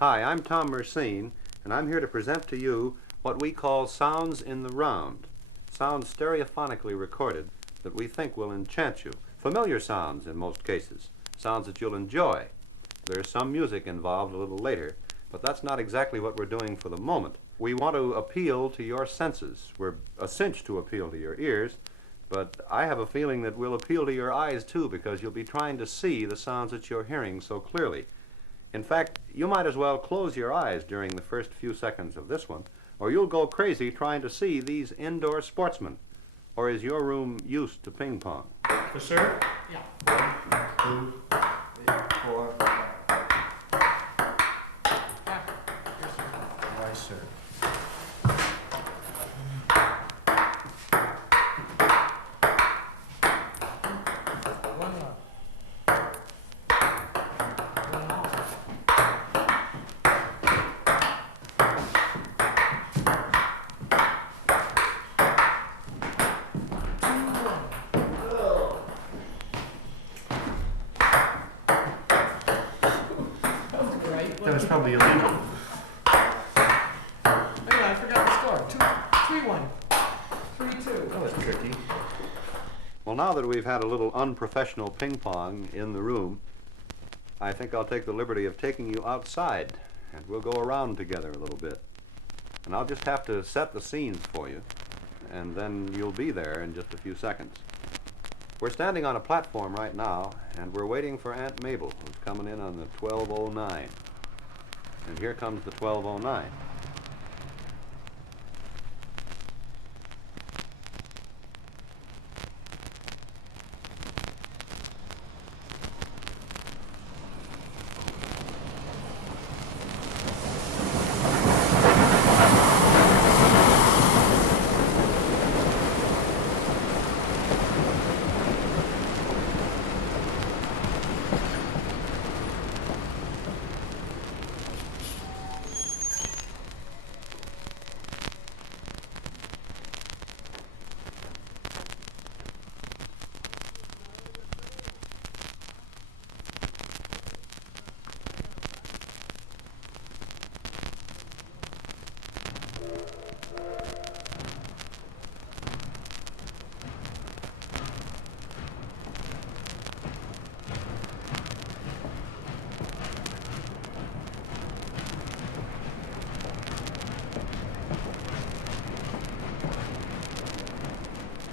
Hi, I'm Tom Mercein, and I'm here to present to you what we call sounds in the round. Sounds stereophonically recorded that we think will enchant you. Familiar sounds in most cases. Sounds that you'll enjoy. There's some music involved a little later, but that's not exactly what we're doing for the moment. We want to appeal to your senses. We're a cinch to appeal to your ears, but I have a feeling that we'll appeal to your eyes too, because you'll be trying to see the sounds that you're hearing so clearly. In fact, you might as well close your eyes during the first few seconds of this one, or you'll go crazy trying to see these indoor sportsmen. Or is your room used to ping pong? For sure? Yeah. 1, 2, 3, 4, 5. Why, sir? That was probably illegal. Anyway, I forgot the score. 3-1. 3-2. That was tricky. Well, now that we've had a little unprofessional ping pong in the room, I think I'll take the liberty of taking you outside, and we'll go around together a little bit. And I'll just have to set the scenes for you, and then you'll be there in just a few seconds. We're standing on a platform right now, and we're waiting for Aunt Mabel, who's coming in on the 1209. And here comes the 1209.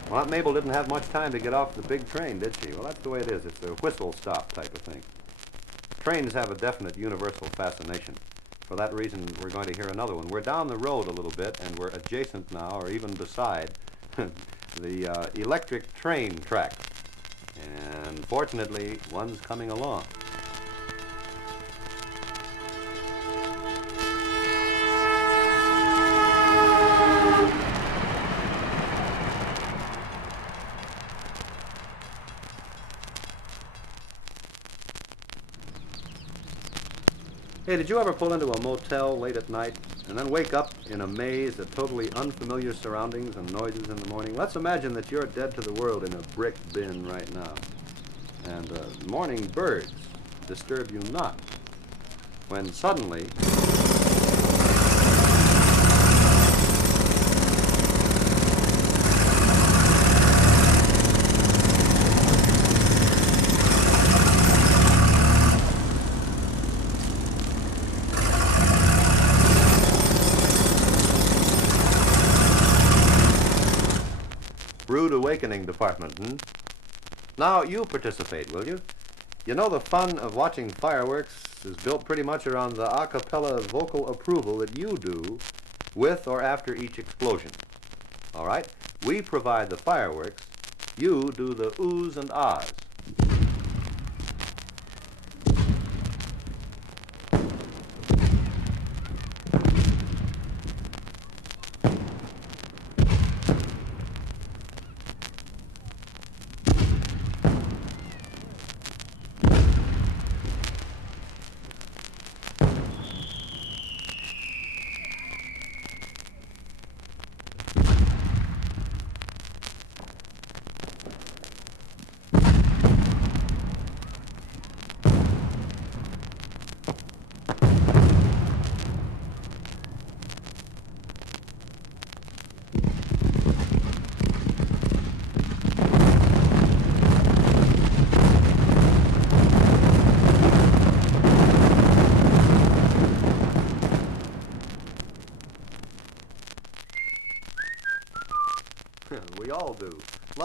Well, Aunt Mabel didn't have much time to get off the big train, did she? Well, that's the way it is. It's a whistle-stop type of thing. Trains have a definite universal fascination. For that reason, we're going to hear another one. We're down the road a little bit, and we're adjacent now, or even beside, the electric train track. And fortunately, one's coming along. Hey, did you ever pull into a motel late at night and then wake up in a maze of totally unfamiliar surroundings and noises in the morning? Let's imagine that you're dead to the world in a brick bin right now, and morning birds disturb you not, when suddenly Rude Awakening Department, Now you participate, will you? You know the fun of watching fireworks is built pretty much around the a cappella vocal approval that you do with or after each explosion. All right? We provide the fireworks. You do the oohs and ahs.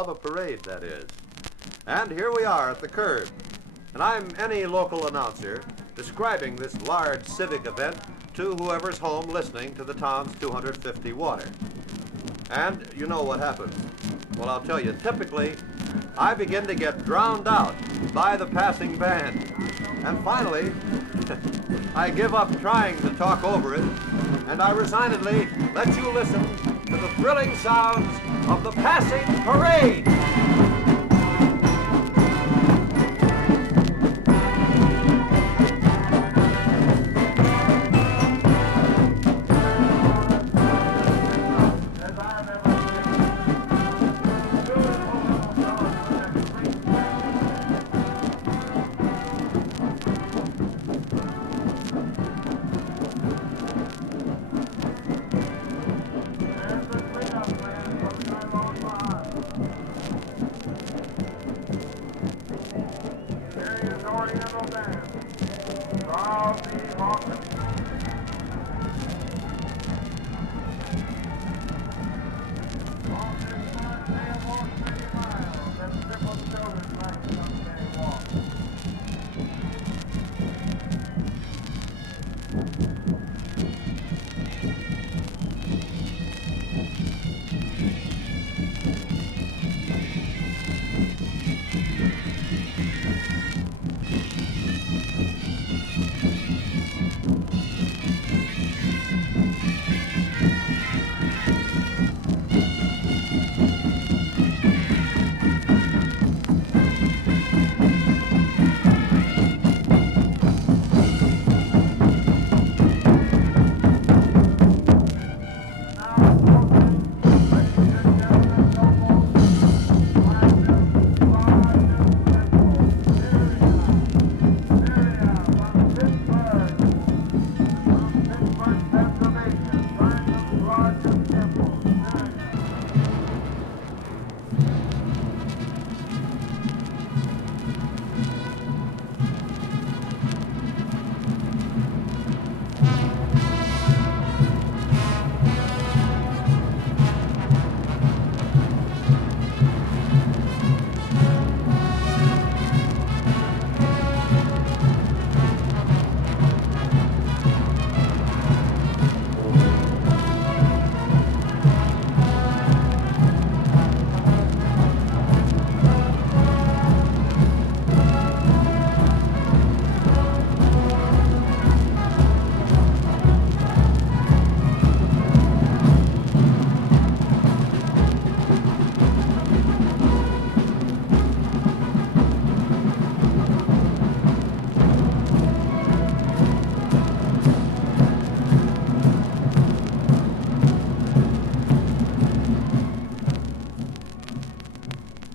love a parade, that is. And here we are at the curb. And I'm any local announcer describing this large civic event to whoever's home listening to the town's 250 water. And you know what happens. Well, I'll tell you, typically, I begin to get drowned out by the passing band. And finally, I give up trying to talk over it, and I resignedly let you listen to the thrilling sounds of the passing parade.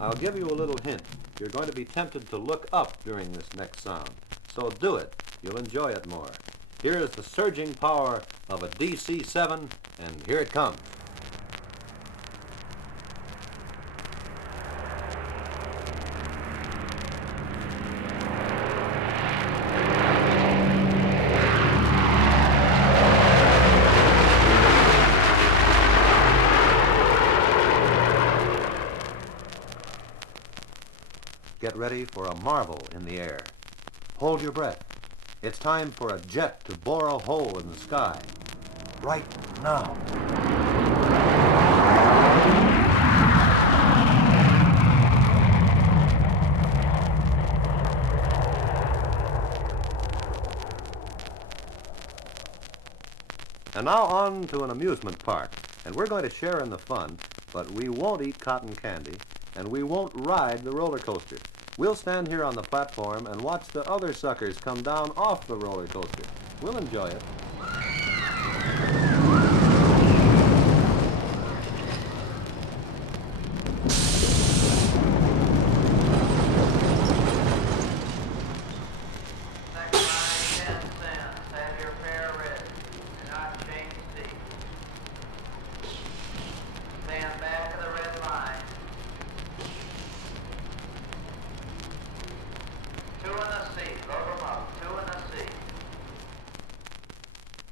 I'll give you a little hint. You're going to be tempted to look up during this next sound. So do it. You'll enjoy it more. Here is the surging power of a DC-7, and here it comes. Get ready for a marvel in the air. Hold your breath. It's time for a jet to bore a hole in the sky. Right now. And now on to an amusement park. And we're going to share in the fun, but we won't eat cotton candy, and we won't ride the roller coaster. We'll stand here on the platform and watch the other suckers come down off the roller coaster. We'll enjoy it.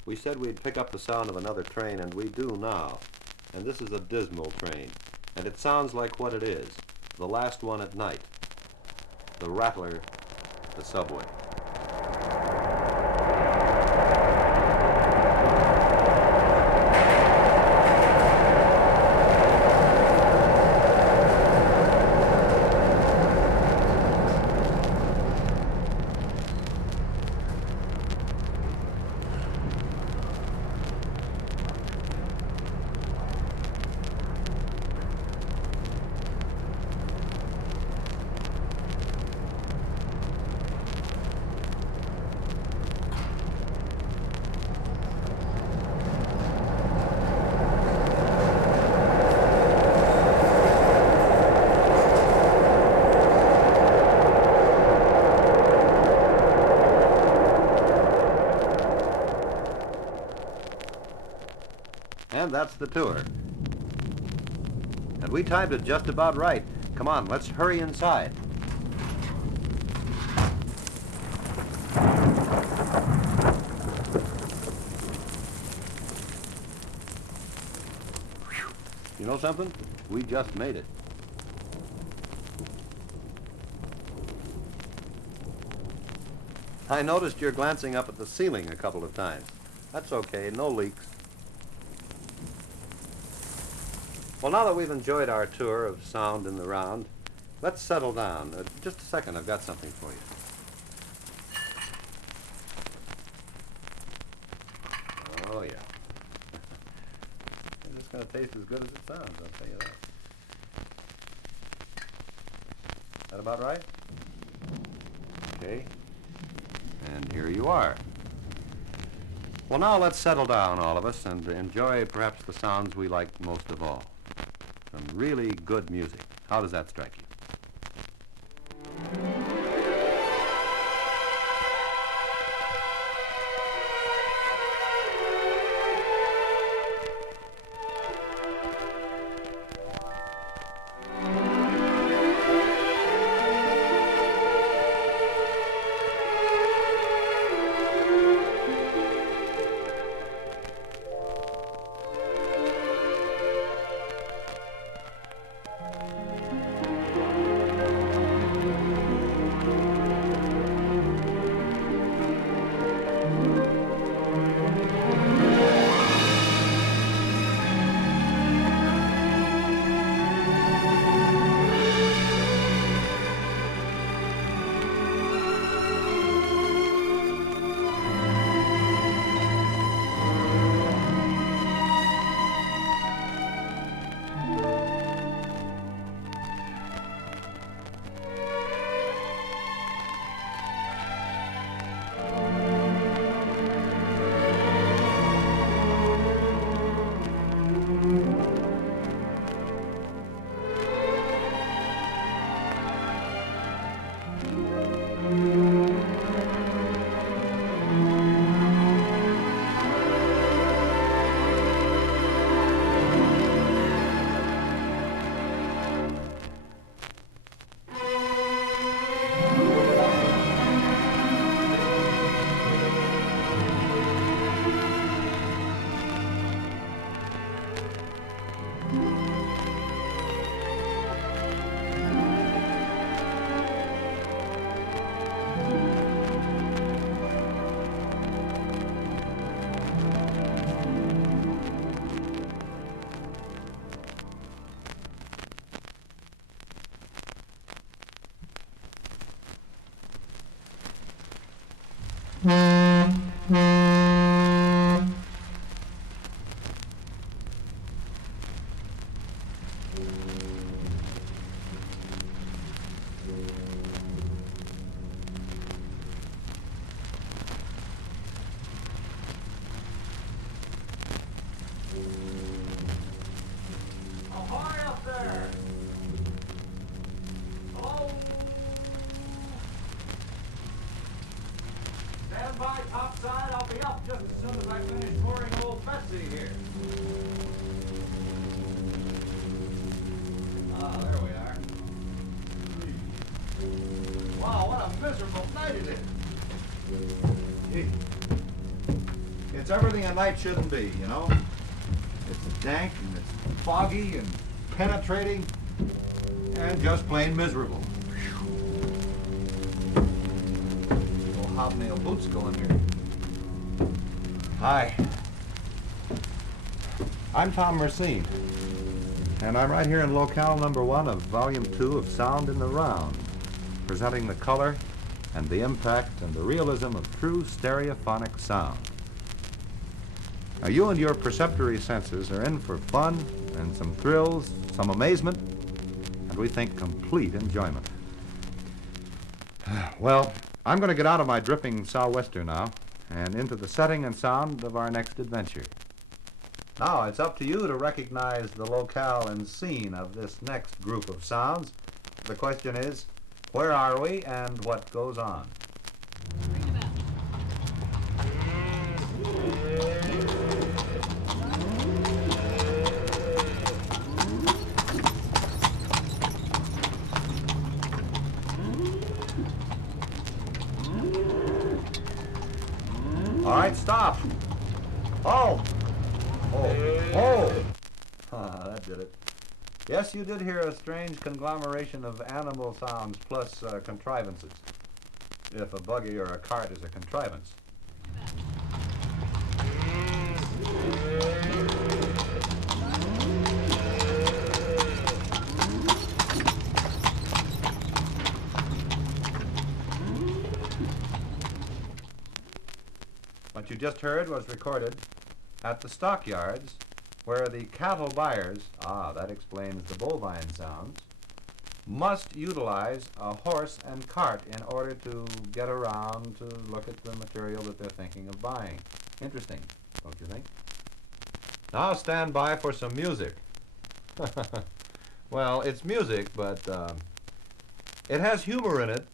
We said we'd pick up the sound of another train, and we do now. And this is a dismal train. And it sounds like what it is, the last one at night, the rattler, the subway. And that's the tour. And we timed it just about right. Come on, let's hurry inside. Whew. You know something? We just made it. I noticed you're glancing up at the ceiling a couple of times. That's okay, no leaks. Well, now that we've enjoyed our tour of sound in the round, let's settle down. Just a second, I've got something for you. Oh, yeah. It's going to taste as good as it sounds, I'll tell you that. That about right? Okay. And here you are. Well, now let's settle down, all of us, and enjoy perhaps the sounds we like most of all. Some really good music. How does that strike you? Topside, I'll be up just as soon as I finish pouring old Betsy here. Ah, there we are. Wow, what a miserable night it is. Gee, it's everything a night shouldn't be, you know? It's dank and it's foggy and penetrating, and just plain miserable. Little hobnail boots going here. Hi. I'm Tom Mercein, and I'm right here in locale number 1 of Volume 2 of Sound in the Round, presenting the color and the impact and the realism of true stereophonic sound. Now, you and your perceptory senses are in for fun and some thrills, some amazement, and we think complete enjoyment. Well, I'm going to get out of my dripping sou'wester now and into the setting and sound of our next adventure. Now, it's up to you to recognize the locale and scene of this next group of sounds. The question is, where are we and what goes on? All right, stop. Oh! Oh! That did it. Yes, you did hear a strange conglomeration of animal sounds plus contrivances. If a buggy or a cart is a contrivance. What you just heard was recorded at the stockyards where the cattle buyers, that explains the bovine sounds, must utilize a horse and cart in order to get around to look at the material that they're thinking of buying. Interesting, don't you think? Now stand by for some music. Well, it's music, but it has humor in it.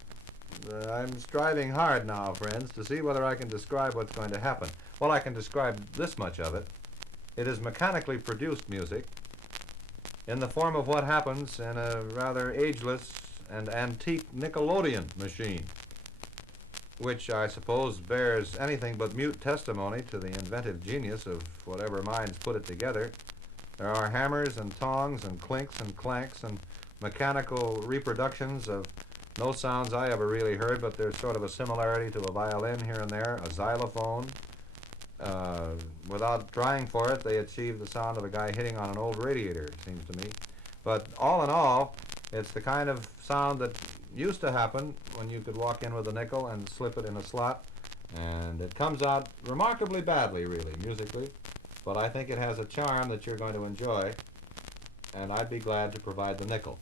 I'm striving hard now, friends, to see whether I can describe what's going to happen. Well, I can describe this much of it. It is mechanically produced music in the form of what happens in a rather ageless and antique Nickelodeon machine, which I suppose bears anything but mute testimony to the inventive genius of whatever minds put it together. There are hammers and tongs and clinks and clanks and mechanical reproductions of no sounds I ever really heard, but there's sort of a similarity to a violin here and there, a xylophone. Without trying for it, they achieve the sound of a guy hitting on an old radiator, it seems to me. But all in all, it's the kind of sound that used to happen when you could walk in with a nickel and slip it in a slot, and it comes out remarkably badly, really, musically, but I think it has a charm that you're going to enjoy, and I'd be glad to provide the nickel.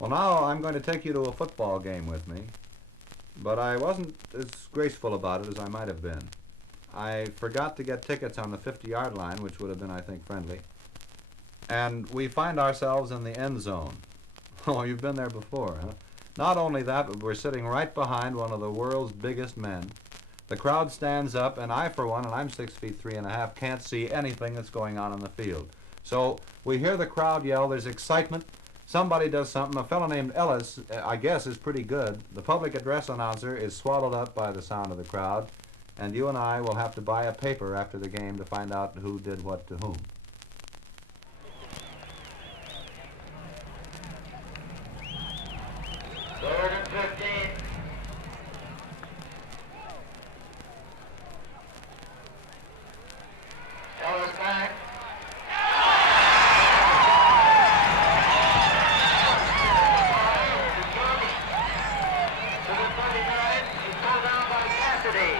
Well, now I'm going to take you to a football game with me, but I wasn't as graceful about it as I might have been. I forgot to get tickets on the 50-yard line, which would have been, I think, friendly, and we find ourselves in the end zone. Oh, you've been there before, huh? Not only that, but we're sitting right behind one of the world's biggest men. The crowd stands up, and I, for one, and I'm 6 feet 3½, can't see anything that's going on the field. So we hear the crowd yell, there's excitement, somebody does something. A fellow named Ellis, I guess, is pretty good. The public address announcer is swallowed up by the sound of the crowd, and you and I will have to buy a paper after the game to find out who did what to whom. Third and 15. Ellis back. To the 39. He's pulled down by Cassidy.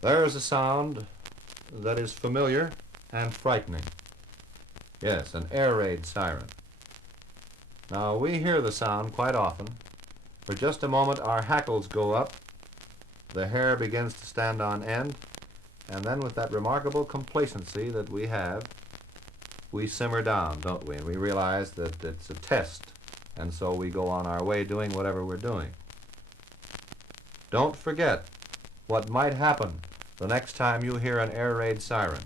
There is a sound that is familiar and frightening. Yes, an air raid siren. Now, we hear the sound quite often. For just a moment, our hackles go up, the hair begins to stand on end, and then with that remarkable complacency that we have, we simmer down, don't we? And we realize that it's a test, and so we go on our way doing whatever we're doing. Don't forget what might happen the next time you hear an air raid siren.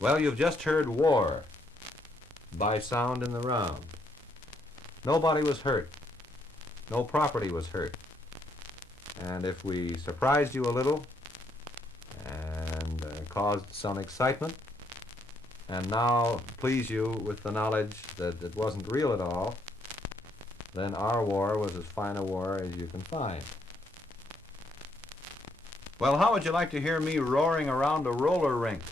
Well, you've just heard War by Sound in the Round. Nobody was hurt. No property was hurt. And if we surprised you a little and caused some excitement and now please you with the knowledge that it wasn't real at all, then our war was as fine a war as you can find. Well, how would you like to hear me roaring around a roller rink,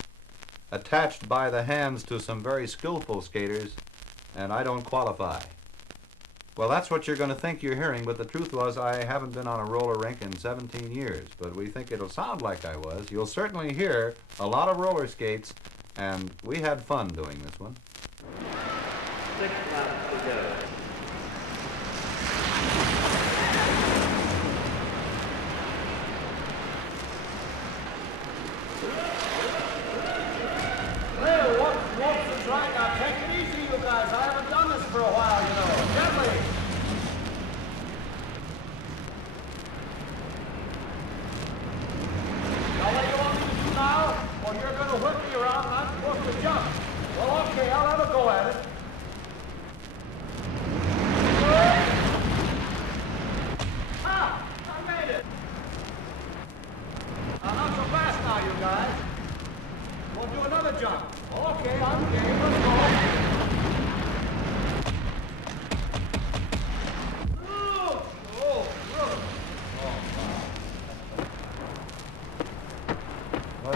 attached by the hands to some very skillful skaters, and I don't qualify? Well, that's what you're going to think you're hearing, but the truth was I haven't been on a roller rink in 17 years, but we think it'll sound like I was. You'll certainly hear a lot of roller skates, and we had fun doing this one. 6 laps to go. Hey, whoops is right. Now take it easy, you guys. I haven't done this for a while, you know. Gently. Now what do you want me to do now? Well, you're going to whip me around and I'm supposed to jump. Well, okay, I'll have a go at it.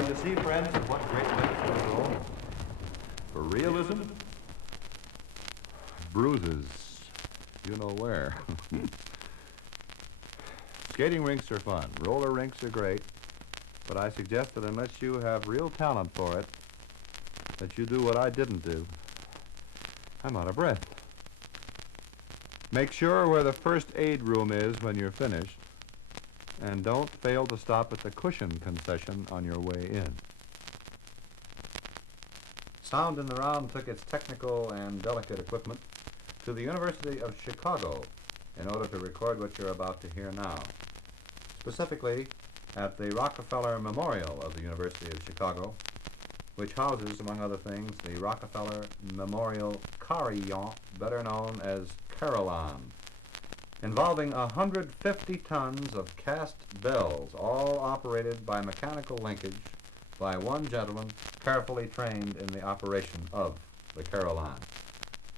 to see, friends, of what great lengths will go For realism? Bruises. You know where. Skating rinks are fun. Roller rinks are great. But I suggest that unless you have real talent for it, that you do what I didn't do. I'm out of breath. Make sure where the first aid room is when you're finished. And don't fail to stop at the cushion concession on your way in. Sound in the Round took its technical and delicate equipment to the University of Chicago in order to record what you're about to hear now. Specifically, at the Rockefeller Memorial of the University of Chicago, which houses, among other things, the Rockefeller Memorial Carillon, better known as Carillon, involving 150 tons of cast bells, all operated by mechanical linkage by one gentleman carefully trained in the operation of the carillon.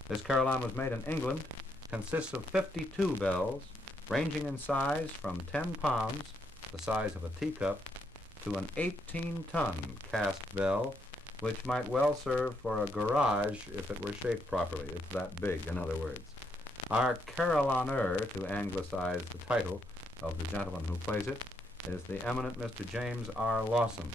This carillon was made in England, consists of 52 bells, ranging in size from 10 pounds, the size of a teacup, to an 18-ton cast bell, which might well serve for a garage if it were shaped properly. It's that big, in other words. Our carillonneur, to anglicize the title of the gentleman who plays it, is the eminent Mr. James R. Lawson.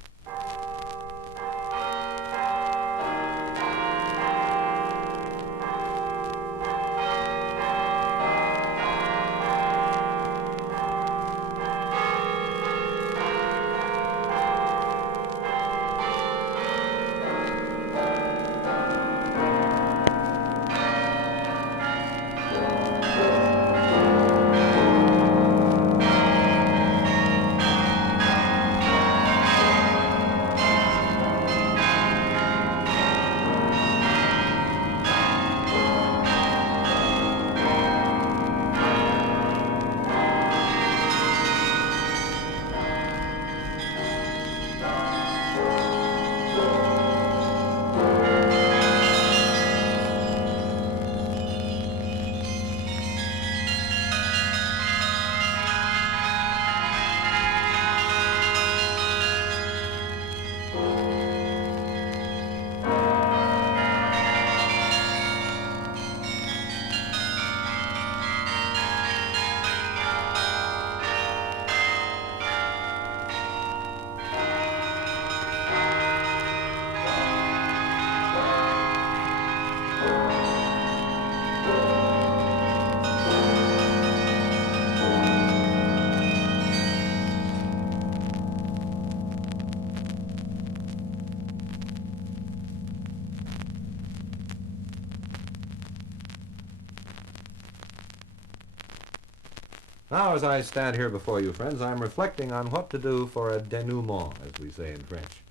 Now, as I stand here before you, friends, I'm reflecting on what to do for a denouement, as we say in French.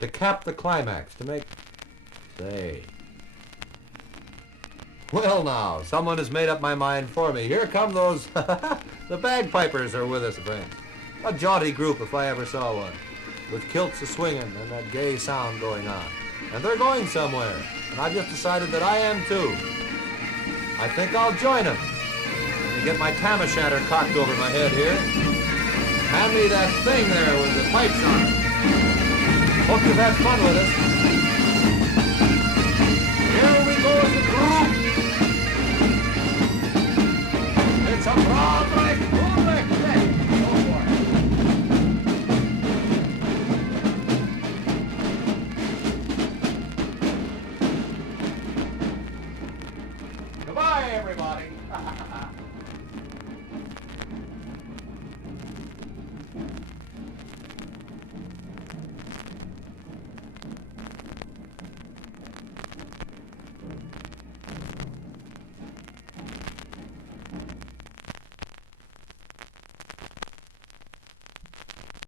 To cap the climax, to make... Say... Well, now, someone has made up my mind for me. Here come those... the bagpipers are with us, friends. A jaunty group, if I ever saw one, with kilts a-swinging and that gay sound going on. And they're going somewhere, and I've just decided that I am, too. I think I'll join them. Get my tam o'shanter cocked over my head here. Hand me that thing there with the pipes on it. Hope you've had fun with us.